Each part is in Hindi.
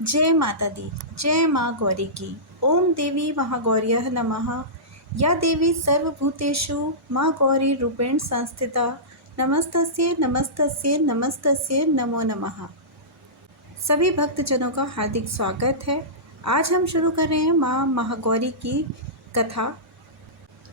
जय माता दी। जय माँ गौरी की। ओम देवी महागौर्यः नमः। या देवी सर्वभूतेषु माँ गौरी रूपेण संस्थिता। नमस्तस्यै नमस्तस्यै नमस्तस्यै नमो नमः। सभी भक्तजनों का हार्दिक स्वागत है। आज हम शुरू कर रहे हैं माँ महागौरी की कथा।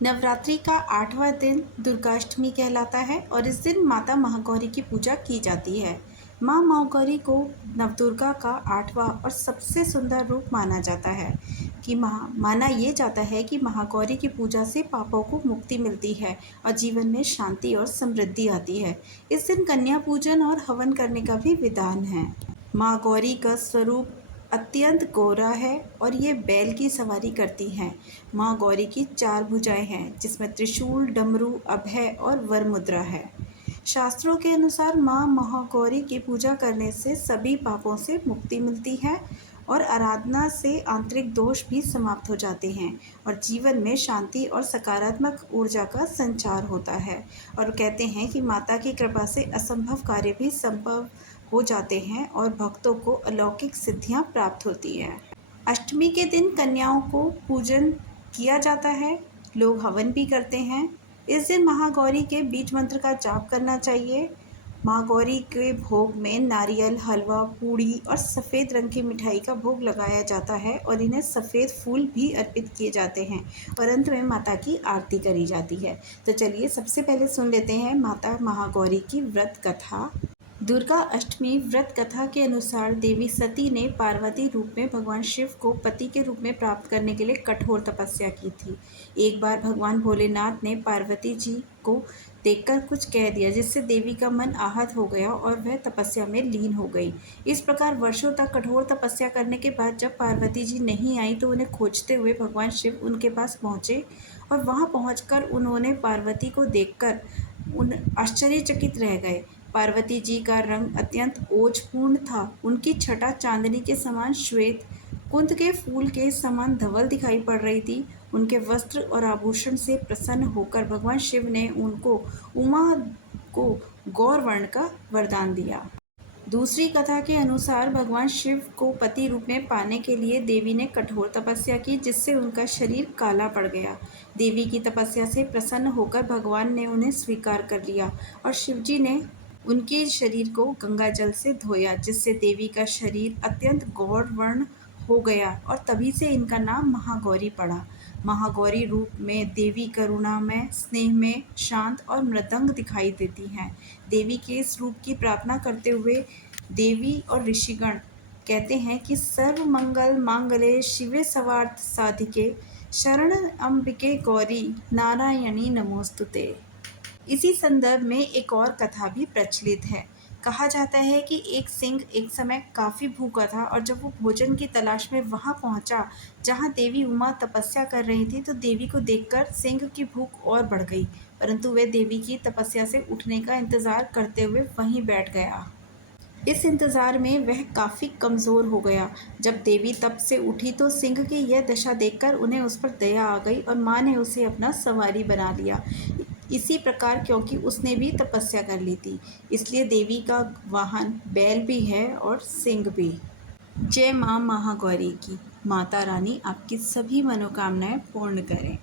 नवरात्रि का 8वां दिन दुर्गाष्टमी कहलाता है और इस दिन माता महागौरी की पूजा की जाती है। माँ महागौरी को नवदुर्गा का 8वां और सबसे सुंदर रूप माना जाता है कि माना ये जाता है कि महागौरी की पूजा से पापों को मुक्ति मिलती है और जीवन में शांति और समृद्धि आती है। इस दिन कन्या पूजन और हवन करने का भी विधान है। माँ गौरी का स्वरूप अत्यंत गोरा है और ये बैल की सवारी करती हैं। माँ गौरी की 4 भुजाएं हैं जिसमें त्रिशूल, डमरू, अभय और वरमुद्रा है। शास्त्रों के अनुसार माँ महागौरी की पूजा करने से सभी पापों से मुक्ति मिलती है और आराधना से आंतरिक दोष भी समाप्त हो जाते हैं और जीवन में शांति और सकारात्मक ऊर्जा का संचार होता है। और कहते हैं कि माता की कृपा से असंभव कार्य भी संभव हो जाते हैं और भक्तों को अलौकिक सिद्धियां प्राप्त होती है। अष्टमी के दिन कन्याओं को पूजन किया जाता है। लोग हवन भी करते हैं। इस दिन महागौरी के बीज मंत्र का जाप करना चाहिए। महागौरी के भोग में नारियल, हलवा, पूड़ी और सफ़ेद रंग की मिठाई का भोग लगाया जाता है और इन्हें सफ़ेद फूल भी अर्पित किए जाते हैं और अंत में माता की आरती करी जाती है। तो चलिए सबसे पहले सुन लेते हैं माता महागौरी की व्रत कथा। दुर्गा अष्टमी व्रत कथा के अनुसार देवी सती ने पार्वती रूप में भगवान शिव को पति के रूप में प्राप्त करने के लिए कठोर तपस्या की थी। एक बार भगवान भोलेनाथ ने पार्वती जी को देखकर कुछ कह दिया जिससे देवी का मन आहत हो गया और वह तपस्या में लीन हो गई। इस प्रकार वर्षों तक कठोर तपस्या करने के बाद जब पार्वती जी नहीं आई तो उन्हें खोजते हुए भगवान शिव उनके पास पहुँचे और वहाँ पहुँचकर उन्होंने पार्वती को देखकर आश्चर्यचकित रह गए। पार्वती जी का रंग अत्यंत ओजपूर्ण था। उनकी छटा चांदनी के समान श्वेत, कुंद के फूल के समान धवल दिखाई पड़ रही थी। उनके वस्त्र और आभूषण से प्रसन्न होकर भगवान शिव ने उनको उमा को गौर वर्ण का वरदान दिया। दूसरी कथा के अनुसार भगवान शिव को पति रूप में पाने के लिए देवी ने कठोर तपस्या की जिससे उनका शरीर काला पड़ गया। देवी की तपस्या से प्रसन्न होकर भगवान ने उन्हें स्वीकार कर लिया और शिवजी ने उनके शरीर को गंगा जल से धोया जिससे देवी का शरीर अत्यंत गौर वर्ण हो गया और तभी से इनका नाम महागौरी पड़ा। महागौरी रूप में देवी करुणा में, स्नेह में, शांत और मृदंग दिखाई देती हैं। देवी के इस रूप की प्रार्थना करते हुए देवी और ऋषिगण कहते हैं कि सर्व मंगल मांगल्ये शिवे सर्वार्थ साधिके शरण अंबिके गौरी नारायणी नमोस्तुते। इसी संदर्भ में एक और कथा भी प्रचलित है। कहा जाता है कि एक सिंह एक समय काफ़ी भूखा था और जब वो भोजन की तलाश में वहाँ पहुँचा जहाँ देवी उमा तपस्या कर रही थी तो देवी को देखकर सिंह की भूख और बढ़ गई, परंतु वह देवी की तपस्या से उठने का इंतज़ार करते हुए वहीं बैठ गया। इस इंतज़ार में वह काफ़ी कमज़ोर हो गया। जब देवी तप से उठी तो सिंह की यह दशा देखकर उन्हें उस पर दया आ गई और माँ ने उसे अपना सवारी बना लिया। इसी प्रकार क्योंकि उसने भी तपस्या कर ली थी, इसलिए देवी का वाहन बैल भी है और सिंह भी। जय माँ महागौरी की। माता रानी आपकी सभी मनोकामनाएं पूर्ण करें।